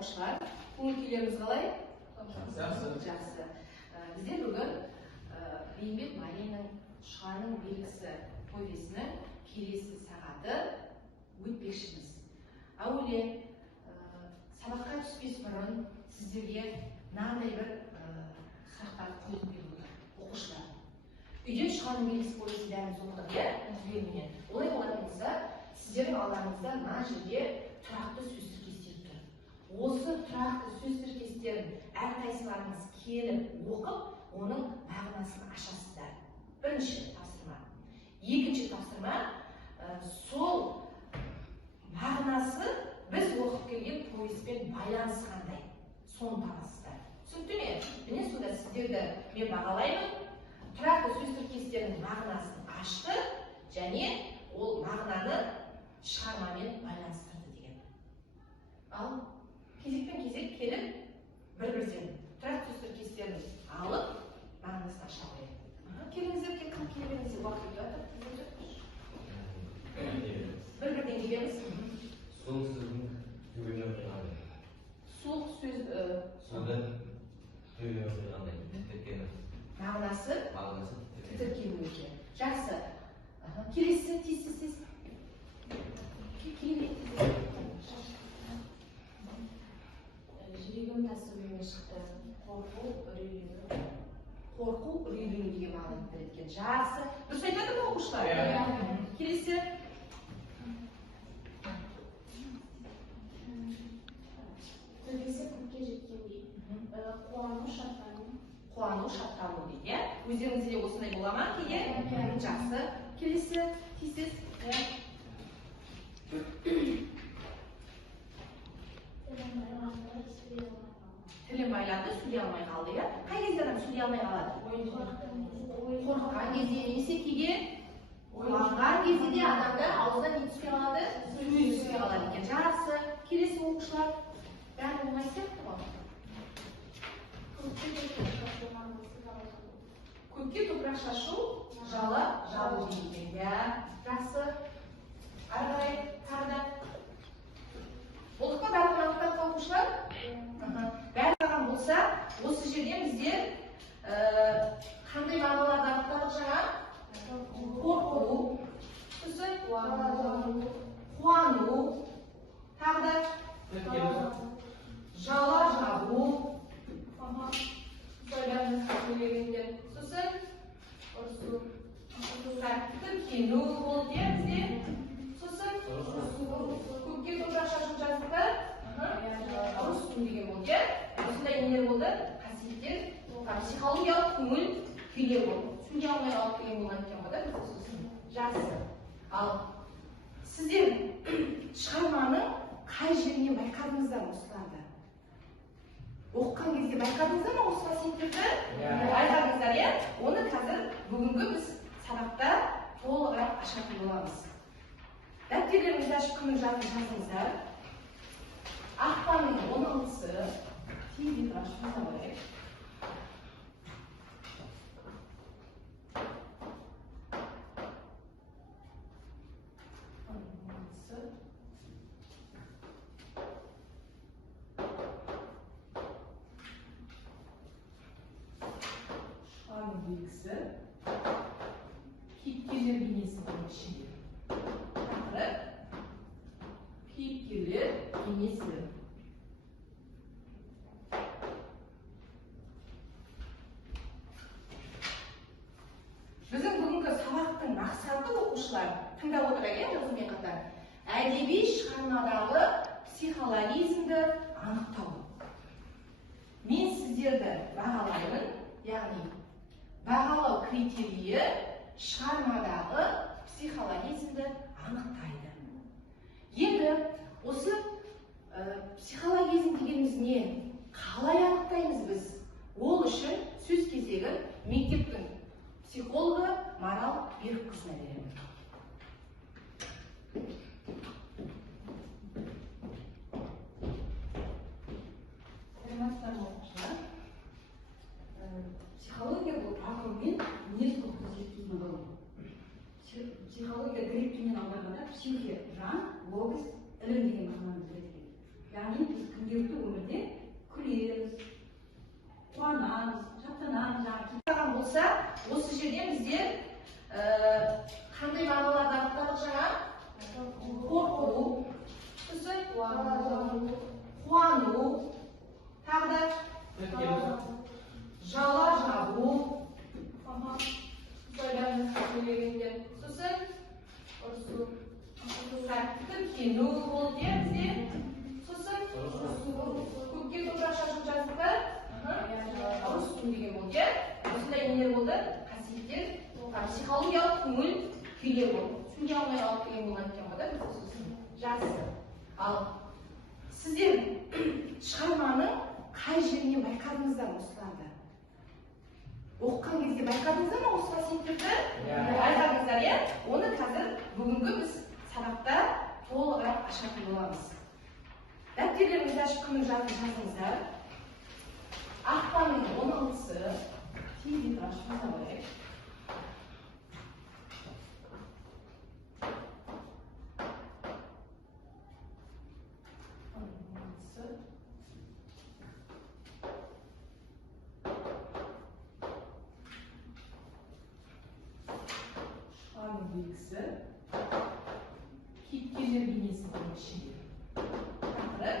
оқушылар, көңіл-күйлеріңіз қалай? Жақсы. Бізде бүгін Бейімбет Майлиннің «Шұғаның белгісі» повесінің келесі сағаты өтпекшіміз. Әуелі сабаққа түспес бұрын сіздерге мынандай бір сұрақтар қойылып берілді, оқушылар. Үйден «Шұғаның белгісі» повесін бәріміз оқыдық, иә? Олай болатын болса, сіздердің алдарыңызда мына жерде тұрақты сөз тіркестер тұр. Осы тұрақты сөз тіркестерін әрқайсыларыңыз келіп оқып, оның мағынасын ашасыздар. Бірінші тапсырма. Екінші тапсырма, сол мағынасы біз оқып келген повеспен байланысқандай. Соны табасыздар. Түсінікті ме? Міне сонда сіздерді мен бағалаймын. Тұрақты сөз тіркестерінің мағынасын ашты және ол мағынаны шығармамен байланыстырды деген. Ал кезекпен-кезек келіп, бір-бірден тұрақты сөз тіркестерін алып, мағынасын аша қояды. Келіңіздер, кім келіңіздер, уақыт өтіп. Бір-бірден келеміз. Сол сөздің түбіне қандай? Сол сөз... Сөздің түбіне қандай? Мағынасы? Тіркену екен. Жақсы. Келесі тез-тез. Жүрегім тасуымен шықты. Қорқу үрейлену деген мағынаны білдіреді екен. Жақсы. Дұрыс айтады ма оқушылар? Келесі. Төбесі көкке жеткендей. Қуану шаттану дейді. Өздеріңізде осындай бола ма кейде? Жақсы. Келесі. Тез-тез. Тілін байланды, сөйлей алмай қалды, иә? Қай кезде адам сөйлей алмай қалады? Қорыққан кезде немесе кейде ойланған кезде де адамда аузынан не түспей қалады? Сөз түспей қалады екен. Жақсы. Келесі оқушылар. Бәрі оңай сияқты ғой. Көкке топырақ шашу, жала жабу деген. Жақсы. Ары қарай тағы. Болдық па бәрі анықтап оқушылар? Бәрі саған болса, осы жерден біздер қандай мағыналарды анықтадық жаңа? Қорқу, қуану, тағы да жала жабу, тіркену болды бізде. Сосын көкке топырақ шашу жаздықта ұрыстың деген болды. Осындай нелер болды? Қасиеттер, психологиялық көңіл күйлер болды. Сөйлей алмай қалып деген болған екен ғой. Жақсы. Ал сіздер шығарманың қай жерінен байқадыңыздар осыларды? Оқыған кезде байқадыңыздар ма осы қасиеттерді? Байқадыңыздар, иә? Оны қазір бүгінгі біз сабақта толығырақ ашатын боламыз. Дәптерлеріңізді ашып күннің жатын жазыңыздар. Ақпанның 16-сы тез ашып жазайық. Шұғаның белгісі кейіпкерлер бейнесінің ішінде. Тақырып кейіпкерлер бейнесі. Біздің бүгінгі сабақтың мақсаты оқушылар тыңдап отырайық, жазумен қатар. Әдеби шығармадағы психологизмді анықтау. Мен сіздерді бағалаймын, яғни бағалау критерийі шығармадағы психологизмді анықтайды. Енді осы психологизм дегеніміз не? Қалай анықтаймыз біз? Ол үшін сөз кезегін мектептің психологы Марал Берікқызына беремін. Психология бұл ақыл мен мінез құлықты зерттейтін ғылым. Психология грек тілінен аударғанда психе жан, логос ілім деген мағынаны білдіреді. Яғни біз күнделікті өмірде қуану, тағы да жала жабу, сөйлегендер, сосын тіркену болды иә бізде, сосын көпке топырақ шашып жазды, ұрысу деген болды иә. Осындай нелер болды, қасиеттер, психологиялық көңіл күйлер болды. Сөйлей алмай қалып деген болған екен ғой да, сосын жазды. Ал сіздер шығарманың қай жерінен байқадыңыздар осыларды? Оқыған кезде байқадыңыздар ма осы қасиеттерді? Байқадыңыздар иә? Оны қазір бүгінгі біз сабақта толығырақ ашатын боламыз. Дәптерлеріңізді ашып күннің жазыңыздар. Ақпанның 16-сы тезірек ашып жазайық. Белгісі кейіпкерлер бейнесінің ішінде. Тақырып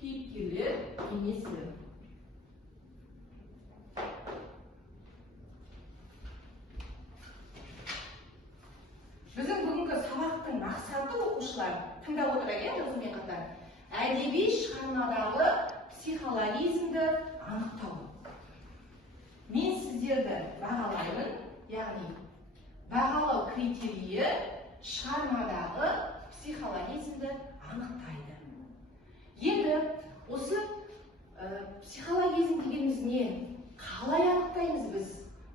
кейіпкерлер бейнесі. Біздің бүгінгі сабақтың мақсаты оқушылар тыңдап отырайық осымен қатар. Әдеби шығармадағы психологизмді анықтау. Мен сіздерді бағалаймын, яғни бағалау критерийі шығармадағы психологизмді анықтайды. Енді осы психологизм дегеніміз не? Қалай анықтаймыз біз?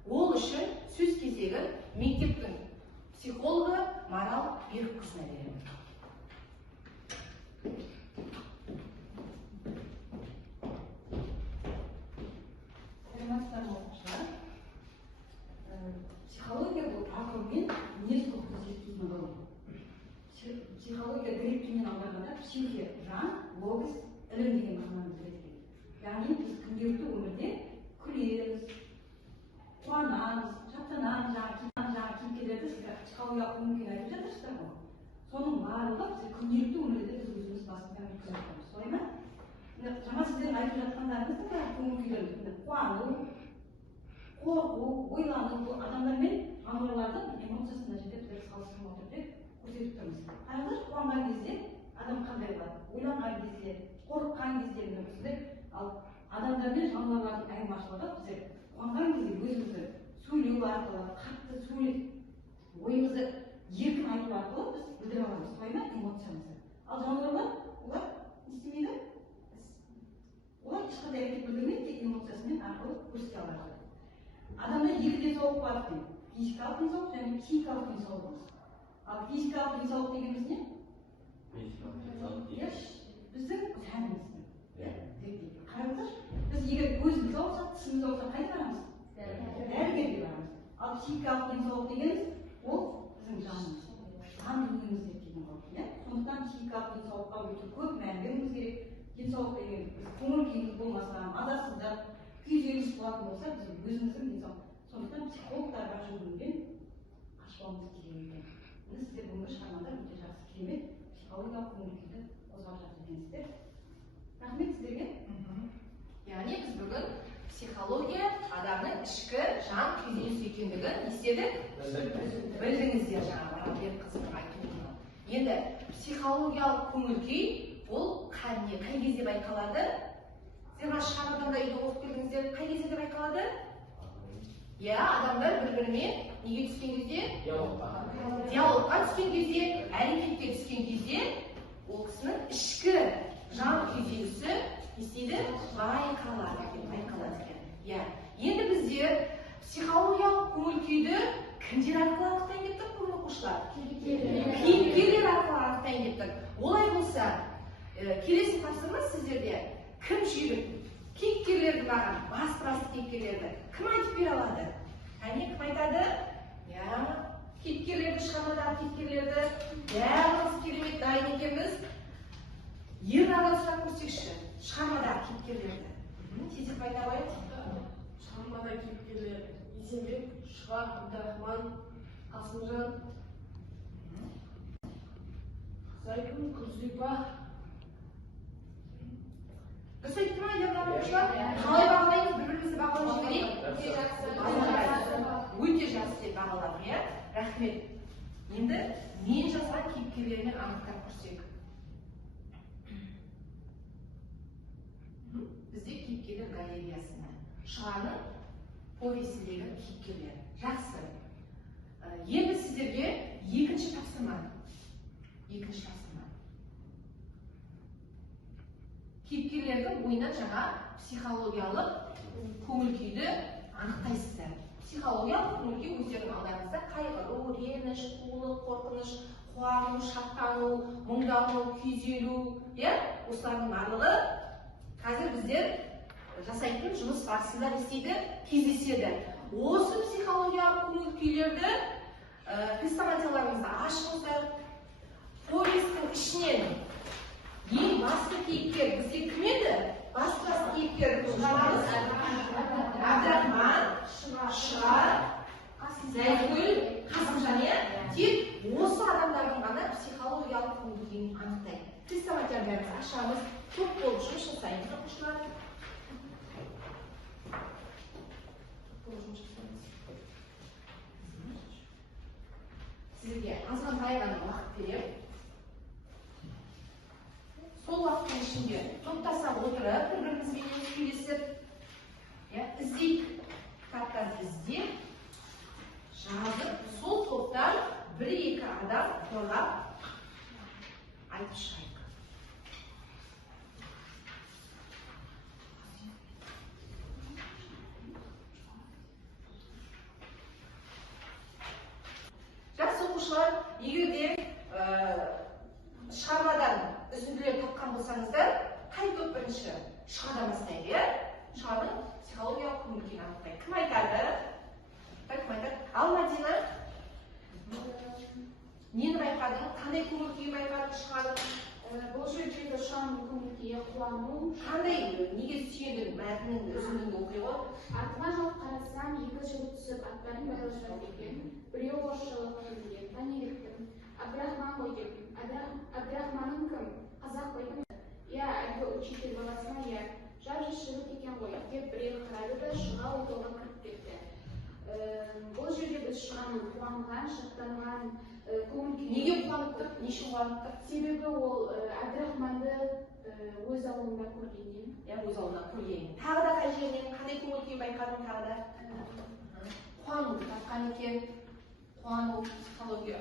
Ол үшін сөз кезегі мектептің психологы Марал Берікқызына беремін. Сәлеметсіздер ме оқушылар? Психология бұл ақыл мен мінез құлықты зерттейтін ғылым. Психология грек тілінен аударғанда психе жан, логос ілім деген мағынаны білдіреді. Яғни біз күнделікті өмірде күлеміз, қуанамыз, шаттанамыз, жаңағы кейіпкерлерді сіздер психологиялық көңіл-күйін айтып жатырсыздар ғой. Соның барлығы біз күнделікті өмірде біз өзіміз басында өткізіп жатырмыз. Солай ма? Жаңа сіздердің айтып жатқандарыңыздың бәрі көңіл-күйлерді қуану, қорқу, ойлану, бұл адамдар мен жануарлардың эмоциясына жетіп біздер салыстырмалы түрде көрсетіп тұрмыз. Қараңыздар, қуанған кезде адам қандай болады? Ойланған кезде, қорыққан кезде біздер, ал адамдар мен жануарлардың айырмашылығы біздер қуанған кезде өзімізді сөйлеу арқылы, қатты сөйлеп, ойымызды еркін айту арқылы біз білдіре аламыз. Солай ма эмоциямызды? Ал жануарлар, олар не істемейді? Олар ешқандай әрекет білдірмейді, тек эмоциясымен арқылы көрсете алады. Адамда екі денсаулық бар екен. Физикалық денсаулық және психикалық денсаулығымыз. Ал физикалық денсаулық дегеніміз не? Біздің тәніміз. Қараңыздар, біз егер көзіміз ауырса, тісіміз ауырса қайда барамыз? Дәрігерге барамыз. Ал психикалық денсаулық дегеніміз ол біздің жанымыз. Жан дүниеміз деп деген ғой. Сондықтан психикалық денсаулыққа өте көп мән беруіміз керек. Денсаулық деген көңіл күйіміз болмаса, мазасыздық, күйзеліс болатын болса, біз өзіміздің денсаулық. Сондықтан психологтарға жүгінуден қашпауымыз керек екен. Сіздер бүгінгі шығармада өте жақсы керемет психологиялық көңіл күйді қозғап жатыр екенсіздер. Рахмет сіздерге. Яғни біз бүгін психология адамның ішкі жан күйзелісі екендігін естедік, білдіңіздер жаңа Марал Берікқызының айтуынан. Енді психологиялық көңіл күй ол қай кезде байқалады? Сіздер шығармадан да үйде оқып келдіңіздер, қай кезде байқалады? Иә, адамдар бір-бірімен неге түскен кезде? Диалогқа түскен кезде, әрекетке түскен кезде ол кісінің ішкі жан күйзелісі естейді, байқалады екен. Иә. Енді біздер психологиялық көңіл күйді кімдер арқылы анықтайын деп тұрмыз бүгін оқушылар? Кейіпкерлер арқылы анықтайын деп тұрмыз. Олай болса, келесі тапсырма сіздерде кім жүйрік? Кейіпкерлерді маған, басты кейіпкерлерді кім айтып бере алады? Кім айтады? Иә, кейіпкерлерді, шығармадағы кейіпкерлерді, бәріміз керемет дайын екенбіз. Ернардан сұрап көрсекші, шығармадағы кейіпкерлерді. Тезірек айта қояйық. Шығармадағы кейіпкерлер Есенбек, Шұға, Абдрахман, Қасымжан. Зайкүн Күрзипа. Дұрыс айтты ма ерлан оқушылар? Қалай бағалаймыз? Бір-бірімізді бағалап жіберейік. Өте жақсы деп бағаладық, иә? Рахмет. Енді мен жазған кейіпкерлермен анықтап көрсек. Бізде кейіпкерлер галереясында Шығаның повесіндегі кейіпкерлер. Жақсы. Енді сіздерге екінші тапсырма. Кейіпкерлердің ойынан жаңа психологиялық көңіл күйді анықтайсыздар. Психологиялық көңіл күй өздерінің алдарыңызда қайғыру, реніш, қулық, қорқыныш, қуану, шаттану, мұңдану, күйзелу, осылардың барлығы қазір біздер жасайтын жұмыс барысында істейді, кездеседі. Осы психологиялық көңіл күйлерді хрестоматияларымызда ашыңыздар. Повестің ішінен ең басты кейіпкер бізде кім еді? Басты кейіпкер Әбдірахман, Шығар, Зайкүл, Қасымжан. Тек осы адамдардың ғана психологиялық көңіл күйін анықтайды. Хрестоматияларымызды ашамыз, топ болып жұмыс жасаймыз оқушылар. Сізге азғантай ғана уақыт беремін. Сол уақыттың ішінде топтаса отырып, бір-бірімізбен сөйлесіп, іздейік. Кітаптарды іздеп, жазып, сол топтан бір-екі адам қойлап айтып шығайық. Жақсы оқушылар, егер де шығармадан үзінділер тапқан болсаңыздар, қай топ бірінші? Шығардан бастайды, Шығардың психологиялық көңіл күйін анықтайды. Кім айтады? Ал Мадина? Нені байқадың? Қандай көңіл күйін байқадың Шығардың? Бұл жердегі Шығаның көңіл күйі қуану. Қандай? Неге сүйендің мәтіннің үзіндіні оқи ғой? Артыма жалт қарасам, екі жігіт түсіп аттарын байлаушылар екен. Біреу орысшалап сөйлеген, тани кеттім. Әбдірахман ғой дедім. Әбдірахманың кім? Қазақ қой деймін. Иә, әлгі учитель баласына, иә. Жап-жас жігіт екен ғой деп біреу қарады да Шыға отауға кіріп кетті. Бұл жерде біз Шығаның қуанған, шаттанған көңіл күйі. Неге қуанып тұр? Неше қуанып тұр? Себебі ол Әбдірахманды өз ауылында көргеннен. Өз ауылында көргеннен. Тағы да қай жерінен, қандай көңіл күйін байқадың тағы да? Қуануды тапқан екен. Қуану, психология,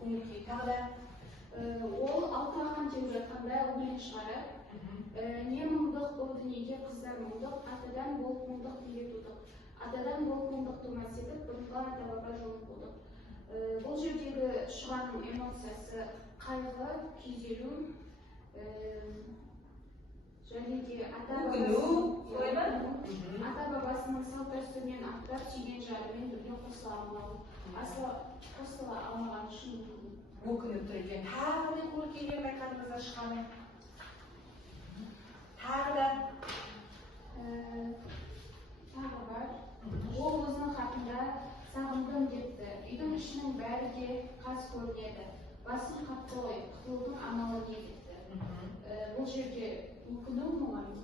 көңіл күй тағы да. Ол алтыған теуіп жатқанда өлең шығарып, не мұңдық бұл дүниеге қыздар мұңдық, атадан бол мұңдық деге тудық. Атадан бол мұңдық тумас етіп, бұрынға ата-баба жолын болдық. Бұл жердегі Шығаның эмоциясы қайғы, күйзелу, және де ата-бабасының салт дәстүрінен аттап сүйген жарымен бірге қосыла алмаған үшін өкініп тұр екен. Тағы қандай көңіл күйден байқадыңыздар Шығаны? Тағы да? Тағы бар. Ол өзінің хатында сағындым депті. Үйдің ішінің бәрі де қас көрінеді. Басын қапты ғой, құтылудың амалы не депті. Бұл жерде өкіну мұңайым.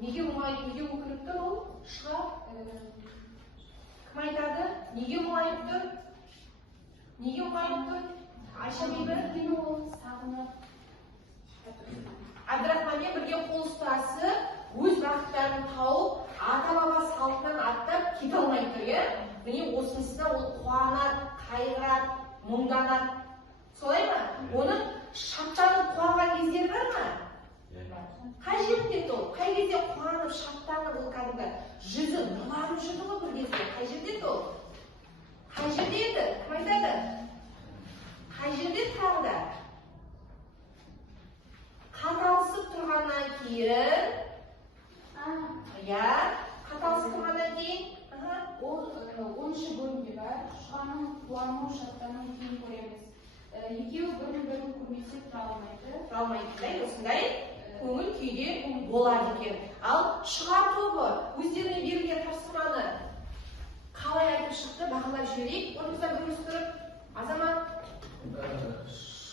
Неге мұңайып, неге өкініп тұр ол? Шыға? Кім айтады? Неге мұңайып тұр? Неге мұңайып тұр? Айша бейбі? Ол сағынып. Әбдірахманмен бірге қол ұстасып, өз бақыттарын тауып, ата-баба салтынан аттап кете алмай тұр, міне осынысында ол қуанады, қайғырады, мұңданады. Солай ма? Оның шаттанып қуанған кездері бар ма? Қай жерінде ол? Қай кезде қуанып, шаттанып ол кәдімгі жүзі нұрланып жүрді ғой бір кезде? Қай жерде ол? Қай жерде еді? Кім айтады? Қай жерде тағы да? Қаталысып тұрғаннан кейін, қаталысып тұрғаннан кейін, ол 10-шы бөлімде бар, Шығаның қуану, шаттану кейін көреміз. Екеуі бірін-бірін көрмесе тұра алмайды, осындай көңіл күйде болады екен. Ал Шығар тобы өздеріне берілген тапсырманы қалай айтып шықты, бағалап жіберейік. Онымыздан біріміз тұрып, Азамат?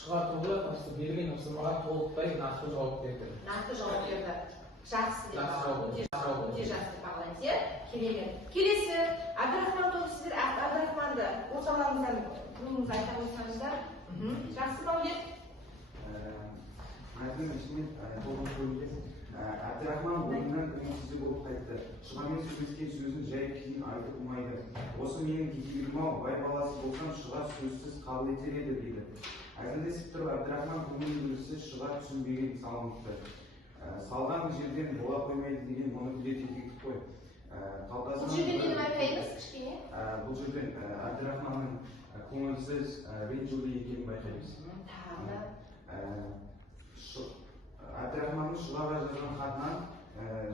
шығартуға берген тапсырмаға толықтай нақты жауап берді. Нақты жауап берді. Жақсы деп Жақсы жауап. өте жақсы деп бағалаймыз, иә? Керемет. Келесі, Әбдірахман тобы, сіздер Әбдірахманды орталарыңыздан бүгініңіз айта қойсаңыздар. Жақсы, Баулет. Айтын ішінен болған көрінген Әбдірахман ойыннан көңілсіздеу болып қайтты. Шұғамен сөйлескен сөзін жай кейін айтып болмайды. Осы менің кедейгім-ау, бай баласы болсам Шұға сөзсіз қабыл етер еді дейді. Әзілдесіп тұрып Әбдірахман көңіл бөлісі Шұға түсінбеген салыныпты. Салған жерден бола қоймайды деген мұны білет етейік қой. Бұл жерден нені байқаймыз, кішкене? Бұл жерден Әбдірахманның көңілсіз ренжулі екенін байқаймыз. Әбдірахманның Шұғаға жазған хатынан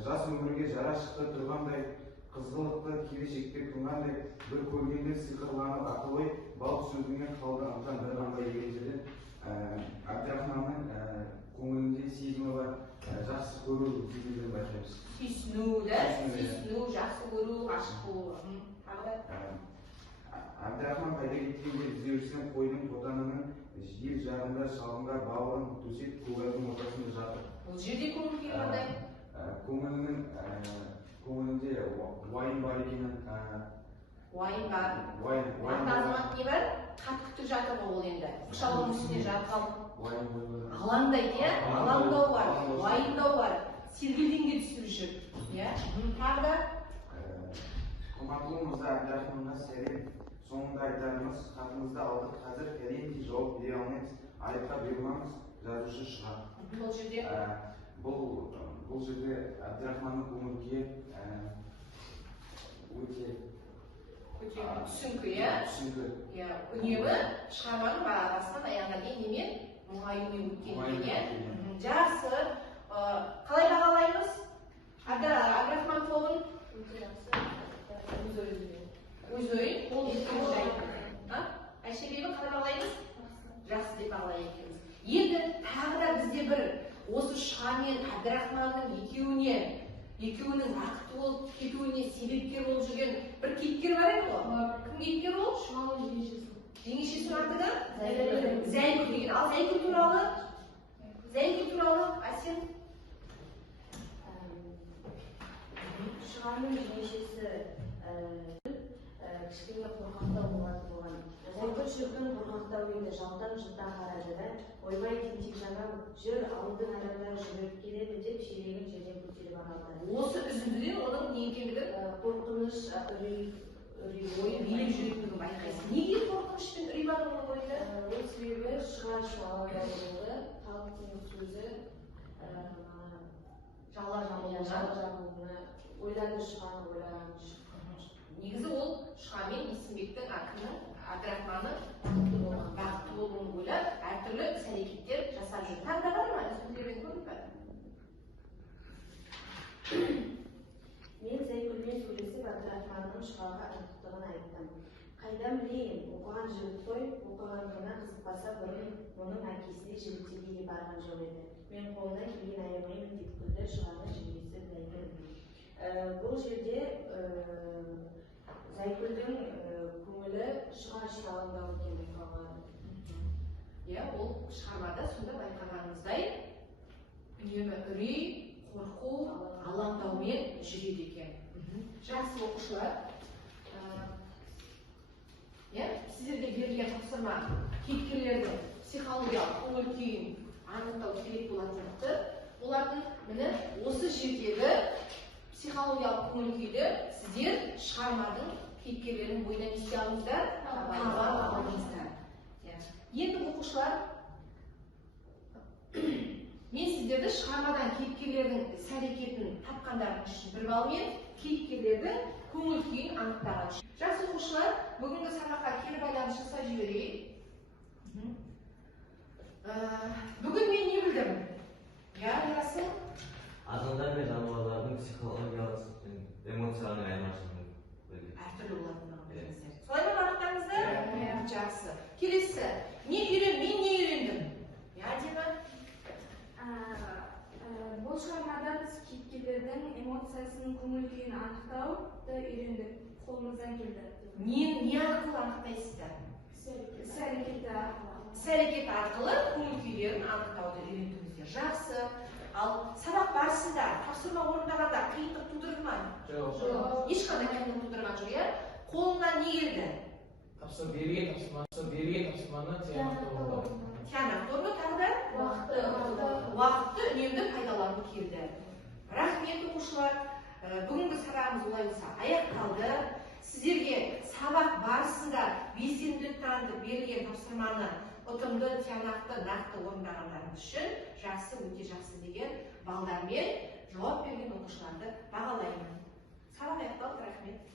жас өмірге жарашықты тұрғандай, қызғылықты келешекте күнғандай, бір көргенде сиқырланып ақыл-ой, балық сөзінен қалды ынтан бір қандай дегенде Әбдірахманның көңілінде сезімі бар, жақсы көру дегенді байқаймыз. Сүйсіну, жақсы көру, ғашық болу. Әбдірахман қайда кеткенде іздеушісін қойдың қотанының жел жағында шалғынға бауырын төсеп көгалдың ортасында жатыр. Бұл жерде көңіл күй қандай? Көңілінде уайым бар екенін. Уайым бар. Уайым не бар? Қатты күтіп жатыр ғой ол енді. Құшағының үстіне жатқан. бар. Алаңдайды, иә? Алаңдау бар, уайымдау бар. Сергелдеңге түсіп жүр. Тағы да? Қымбаттылы мырза Әбдірахманға сәлем. Соңында айтарымыз, хатымызды алдық, қазір кәдімгі жауап бере алмаймыз, айыпқа бермеңіз, жазушы Шұға. Бұл жерде Әбдірахманның көңіл күйі өте түсіңкі, иә? Түсіңкі. Үнемі шығарманың басынан аяғына дейін немен? Мұңаюмен өткеніне. Жақсы. Қалай бағалаймыз? Әбдірахман тобын? Өз ойын, ол ешкім жайды. Әшебебі қалай бағалаймыз? Жақсы деп бағалаймыз. Енді тағы да бізде бір осы Шұға мен Әбдірахманның екеуінің бақытты болып кетуіне себепкер болып жүрген бір кейіпкер бар еді ғой? Кім кейіпкер ол? Шұғаның жеңешесі. Жеңешесінің аты да? Зәйкүл деген. Ал Зәйкүл туралы Әсен? Шұғаның жеңешесі кішкене қорқақтау болған. Зәйкүл шіркін қорқақтау еді, жылдан қарады да, ойбай тентек жанам жүр, ауылдың адамдары жүгіріп келеді деп шелегін жерден көтеріп алды. Осы үзіндіден оның не екендігі? Қорқыныш, үрей ойы билеп жүретіндігін байқайсың. Неге қорқыныш пен үрей бар оның ойында? Ол себебі Шұға үшін алаңдау болды, халықтың сөзі жала жамылуына ойланды Шұғаны ойлаған. Негізі ол Шұға мен Есімбектің ақынның Әбдірахманның бақытты болуын ойлап, әртүрлі іс-әрекеттер жасап жүр. Тағы да бар ма? Сөздермен көріп бар. Мен Зәйкүлмен сөйлесіп Әбдірахманның Шұғаға ынтықтығын айттым. Қайдан білейін, оқыған жігіт қой, оқығандығына қызықпаса бұрын оның әкесіне жігіттерге де барған жоқ еді. Мен қолына келген аямаймын деп күлді Шұғаның жеңгесі Зәйкүл. Бұл жерде Зәйкүлдің көңілі Шұға үшін алаңдау екенін байқалады. Иә, ол шығармада сонда байқағанымыздай үнемі үрей, қорқу, алаңдаумен жүреді екен. Жақсы оқушылар. Сіздерге берілген тапсырма кейіпкерлердің психологиялық көңіл күйін анықтау керек болатын. Міне осы жердегі психологиялық көңіл күйді сіздер шығарманың кейіпкерлерінің бойынан ести алыңыздар, таба алыңыздар. Енді оқушылар, мен сіздерді шығармадан кейіпкерлердің іс-әрекетін тапқандарың үшін 1 балмен, кейіпкерлердің көңіл күйін анықтаған үшін. Жақсы оқушылар, бүгінгі сабаққа кері байланыс жасап жіберейік. Бүгін мен не білдім? Яғни Адамдар мен жануарлардың психологиялық эмоциялық айырмашылығын білдік. Әртүрлі болатындығын білдіңіздер. Солай ма барлықтарыңыздар? Жақсы. Келесі, мен не үйрендім? Дина? Бұл шығармада біз кейіпкерлердің эмоциясын, көңіл күйін анықтауды үйрендік. Қолымыздан келді. Не арқылы анықтайсыздар? Іс-әрекеті арқылы. іс-әрекет арқылы көңіл күйлерін анықтауды үйретуіңіздер жақсы. Ал сабақ барысында тапсырма орындағанда қиындық тудырды ма? Жоқ. Ешқандай қиындық тудырған жоқ, иә? Қолыңнан не келді? Берген тапсырманы тиянақты орындау. Тиянақты орындау, тағы да уақытты үнемді пайдалану келді. Рахмет оқушылар. Бүгінгі сабағымыз олай болса аяқталды. Сіздерге сабақ барысында белсенділік танытып берілген тапсырманы ұтымды, тиянақты, нақты орындағандарыңыз үшін жақсы, өте жақсы деген балдармен жауап берген оқушыларды бағалаймын. Сабақ аяқталды, рахмет.